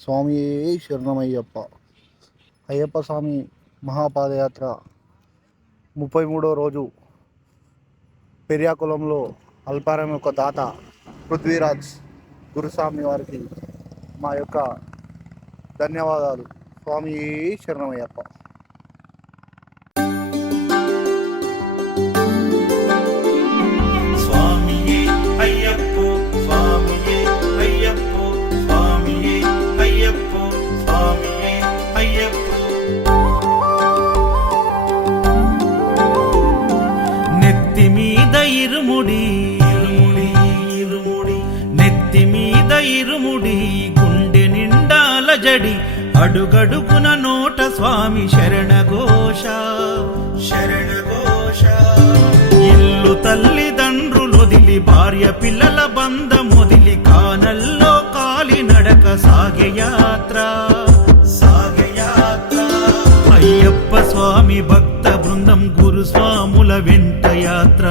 స్వామి శరణమయ్యప్ప. అయ్యప్ప స్వామి మహాపాదయాత్ర 33వ రోజు పెరియాకులంలో అల్పారం యొక్క దాత పృథ్వీరాజ్ గురుస్వామి వారికి మా యొక్క ధన్యవాదాలు. స్వామి శరణమయ్యప్ప. నెత్తి మీద ఇరుముడి నెత్తి మీద ఇరుముడి గుండె నిండాల జడి అడుగడుగున నోట స్వామి శరణఘోష శరణఘోష. ఇల్లు తల్లిదండ్రులొదిలి భార్య పిల్లల బంధమొదిలి కానల్లో కాలి నడక సాగే యాత్ర అయ్యప్ప స్వామి భక్త బృందం గురుస్వాముల వెంట యాత్ర.